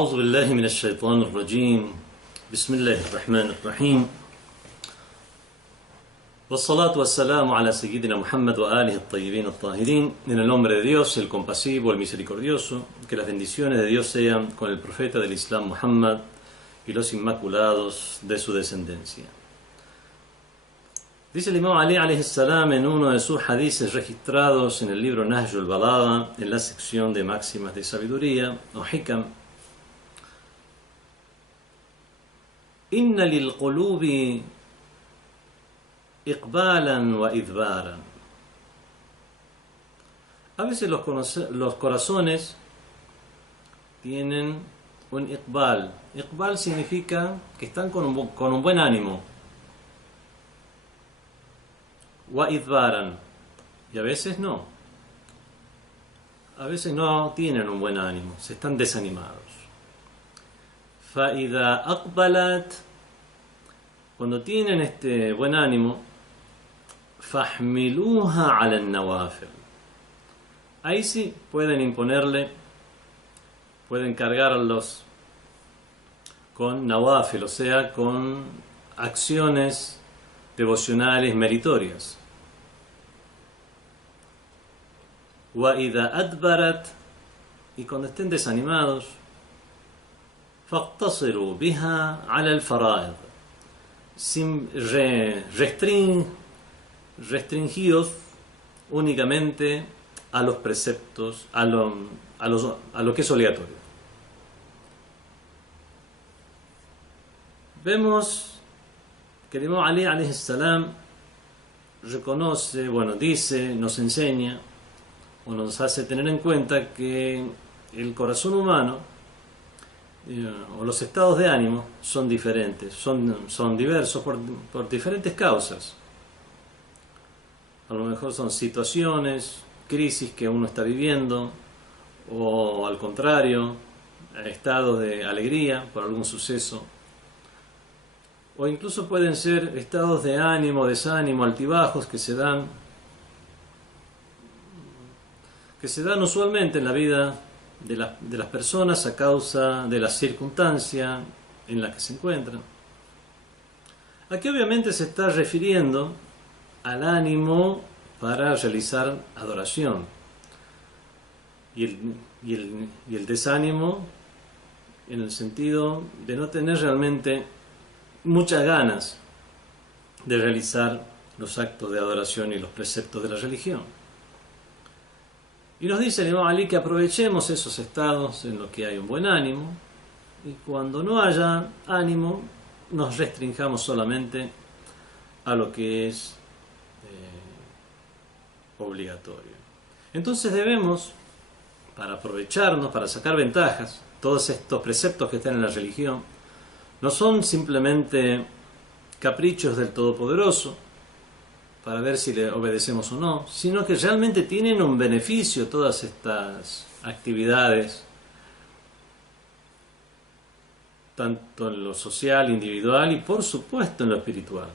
أعوذ بالله من الشيطان الرجيم بسم الله الرحمن الرحيم والصلاة والسلام على سيدنا Muhammad وآله الطيبين الطاهرين. En el nombre de Dios, el compasivo, el misericordioso, que las bendiciones de Dios sean con el profeta del Islam Muhammad y los inmaculados de su descendencia. Dice el Imam Ali alayhi salam en uno de sus hadices registrados en el libro Nahj al-Balagha, en la sección de máximas de sabiduría o hikam: Inna lil qulubi iqbalan wa idbaran. A veces los corazones tienen un iqbal. Iqbal significa que están con un buen ánimo. Wa idbaran, y a veces no. A veces no tienen un buen ánimo, se están desanimados. Fa idha aqbalat, cuando tienen este buen ánimo, fahmiluha ala an-nawafil. Ahí sí pueden imponerle, pueden cargarlos con nawafil, o sea, con acciones devocionales meritorias. Wa idha adbarat, y cuando estén desanimados, faqtasiru biha ala al-fara'id, restringidos únicamente a los preceptos, a lo que es obligatorio. Vemos que el Imam Ali alayhi salam reconoce, dice, nos enseña o nos hace tener en cuenta que el corazón humano o los estados de ánimo son diferentes, son diversos por diferentes causas. A lo mejor son situaciones, crisis que uno está viviendo, o al contrario, estados de alegría por algún suceso, o incluso pueden ser estados de ánimo, desánimo, altibajos que se dan usualmente en la vida de las personas a causa de la circunstancia en la que se encuentran. Aquí obviamente se está refiriendo al ánimo para realizar adoración, y el desánimo en el sentido de no tener realmente muchas ganas de realizar los actos de adoración y los preceptos de la religión. Y nos dice el Imam Ali que aprovechemos esos estados en los que hay un buen ánimo, y cuando no haya ánimo nos restringamos solamente a lo que es obligatorio. Entonces debemos, para aprovecharnos, para sacar ventajas, todos estos preceptos que están en la religión no son simplemente caprichos del Todopoderoso para ver si le obedecemos o no, sino que realmente tienen un beneficio todas estas actividades, tanto en lo social, individual, y por supuesto en lo espiritual,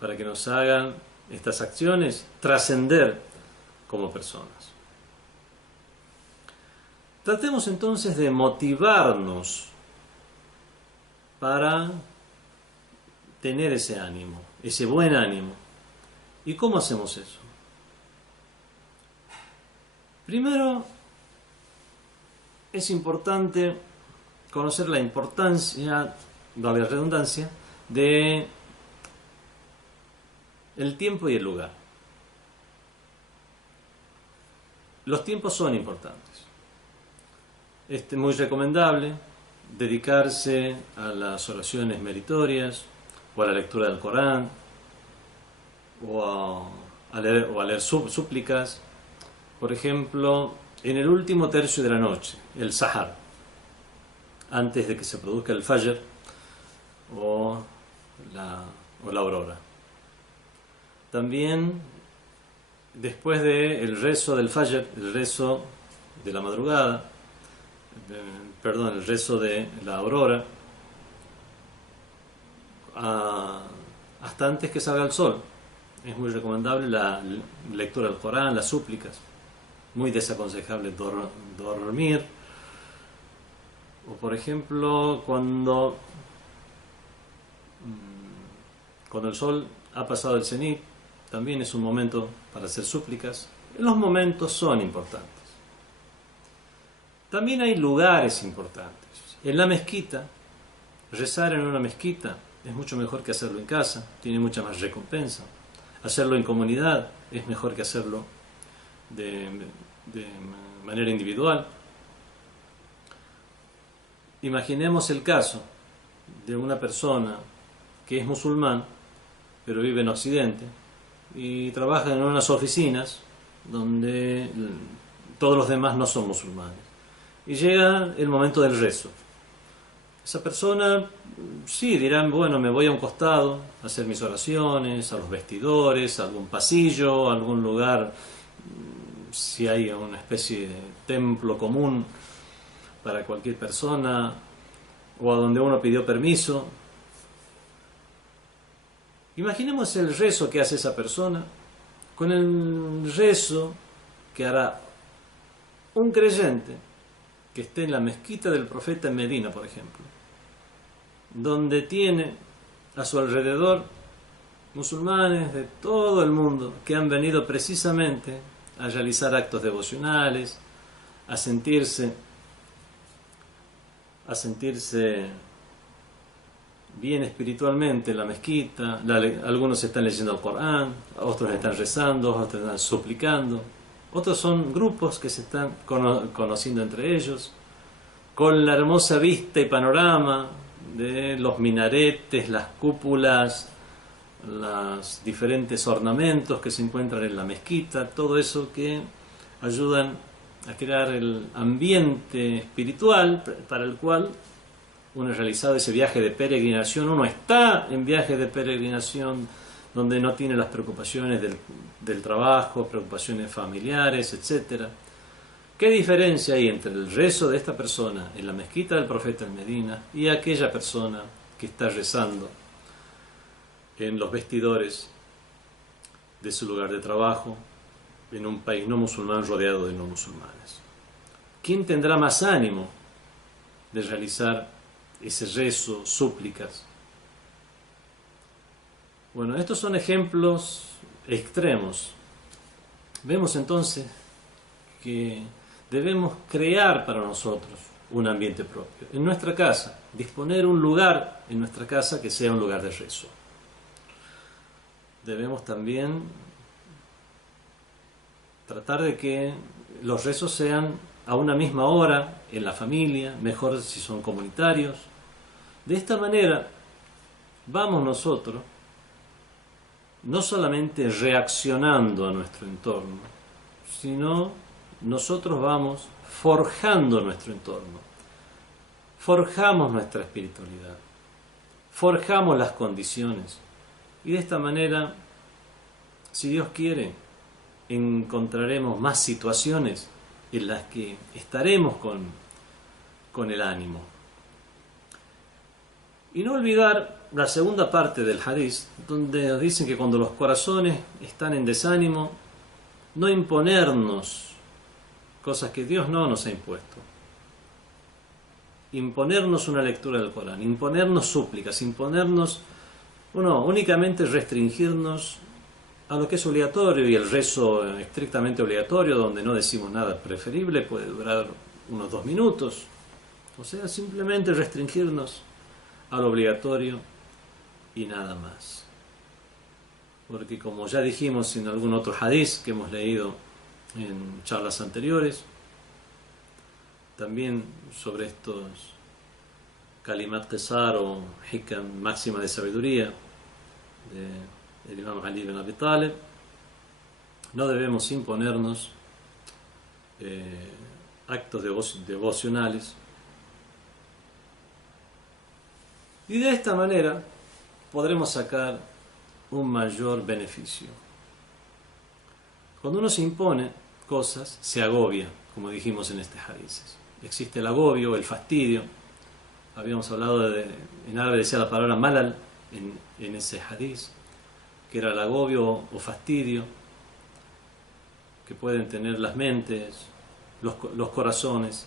para que nos hagan estas acciones trascender como personas. Tratemos entonces de motivarnos para tener ese ánimo, ese buen ánimo. ¿Y cómo hacemos eso? Primero, es importante conocer la importancia, valga la redundancia, de el tiempo y el lugar. Los tiempos son importantes. Es muy recomendable dedicarse a las oraciones meritorias, o a la lectura del Corán, o a leer súplicas, por ejemplo, en el último tercio de la noche, el Sahar, antes de que se produzca el Fajr o la aurora. También después del rezo del Fajr, el rezo de la madrugada, el rezo de la aurora, hasta antes que salga el sol. Es muy recomendable la lectura del Corán, las súplicas. Muy desaconsejable dormir O por ejemplo, cuando el sol ha pasado el cenit, también es un momento para hacer súplicas. Los momentos son importantes. También hay lugares importantes. En la mezquita, rezar en una mezquita es mucho mejor que hacerlo en casa, tiene mucha más recompensa. Hacerlo en comunidad es mejor que hacerlo de manera individual. Imaginemos el caso de una persona que es musulmán, pero vive en Occidente, y trabaja en unas oficinas donde todos los demás no son musulmanes. Y llega el momento del rezo. Esa persona, sí, dirán, bueno, me voy a un costado a hacer mis oraciones, a los vestidores, a algún pasillo, a algún lugar, si hay una especie de templo común para cualquier persona, o a donde uno pidió permiso. Imaginemos el rezo que hace esa persona con el rezo que hará un creyente que esté en la mezquita del profeta en Medina, por ejemplo, donde tiene a su alrededor musulmanes de todo el mundo que han venido precisamente a realizar actos devocionales, a sentirse bien espiritualmente en la mezquita. Algunos están leyendo el Corán, otros están rezando, otros están suplicando, otros son grupos que se están conociendo entre ellos, con la hermosa vista y panorama de los minaretes, las cúpulas, los diferentes ornamentos que se encuentran en la mezquita, todo eso que ayudan a crear el ambiente espiritual para el cual uno ha realizado ese viaje de peregrinación. Uno está en viaje de peregrinación donde no tiene las preocupaciones del trabajo, preocupaciones familiares, etc. ¿Qué diferencia hay entre el rezo de esta persona en la mezquita del profeta en Medina y aquella persona que está rezando en los vestidores de su lugar de trabajo en un país no musulmán rodeado de no musulmanes? ¿Quién tendrá más ánimo de realizar ese rezo, súplicas? Bueno, estos son ejemplos extremos. Vemos entonces que debemos crear para nosotros un ambiente propio. En nuestra casa, disponer un lugar en nuestra casa que sea un lugar de rezo. Debemos también tratar de que los rezos sean a una misma hora en la familia, mejor si son comunitarios. De esta manera vamos nosotros no solamente reaccionando a nuestro entorno, sino nosotros vamos forjando nuestro entorno, forjamos nuestra espiritualidad, forjamos las condiciones, y de esta manera, si Dios quiere, encontraremos más situaciones en las que estaremos con el ánimo. Y no olvidar la segunda parte del hadiz, donde nos dicen que cuando los corazones están en desánimo, no imponernos cosas que Dios no nos ha impuesto. Imponernos una lectura del Corán, imponernos súplicas, únicamente restringirnos a lo que es obligatorio, y el rezo estrictamente obligatorio, donde no decimos nada preferible, puede durar unos 2 minutos. O sea, simplemente restringirnos a lo obligatorio y nada más. Porque como ya dijimos en algún otro hadiz que hemos leído en charlas anteriores, también sobre estos kalimat qisar o hikam, máxima de sabiduría del Imam Ali ibn Abi Talib, no debemos imponernos actos devocionales, y de esta manera podremos sacar un mayor beneficio. Cuando uno se impone cosas, se agobia, como dijimos en este hadiz. Existe el agobio, el fastidio. Habíamos hablado en árabe decía la palabra malal en ese hadiz, que era el agobio o fastidio que pueden tener las mentes, los corazones,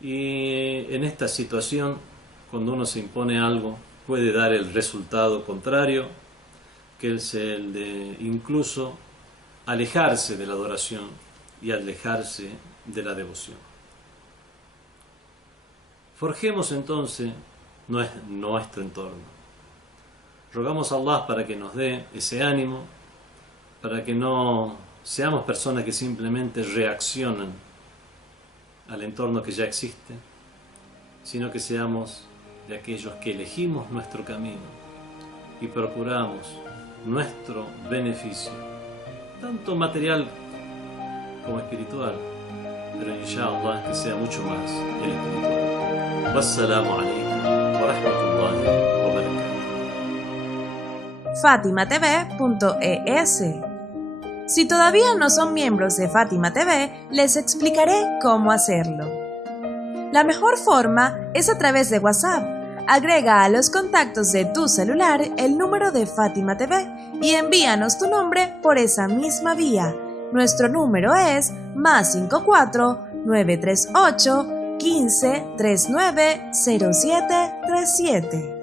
Y en esta situación, cuando uno se impone algo, puede dar el resultado contrario, que es el de incluso alejarse de la adoración y alejarse de la devoción. Forjemos entonces nuestro entorno. Rogamos a Allah para que nos dé ese ánimo, para que no seamos personas que simplemente reaccionan al entorno que ya existe, sino que seamos de aquellos que elegimos nuestro camino y procuramos nuestro beneficio, tanto material como espiritual, pero inshallah que sea mucho más el espiritual. Wassalamu alaikum wa rahmatullahi wa barakatuh. FatimaTV.es. Si todavía no son miembros de Fátima TV, les explicaré cómo hacerlo. La mejor forma es a través de WhatsApp. Agrega a los contactos de tu celular el número de Fátima TV y envíanos tu nombre por esa misma vía. Nuestro número es +54 938 15 39 07 37.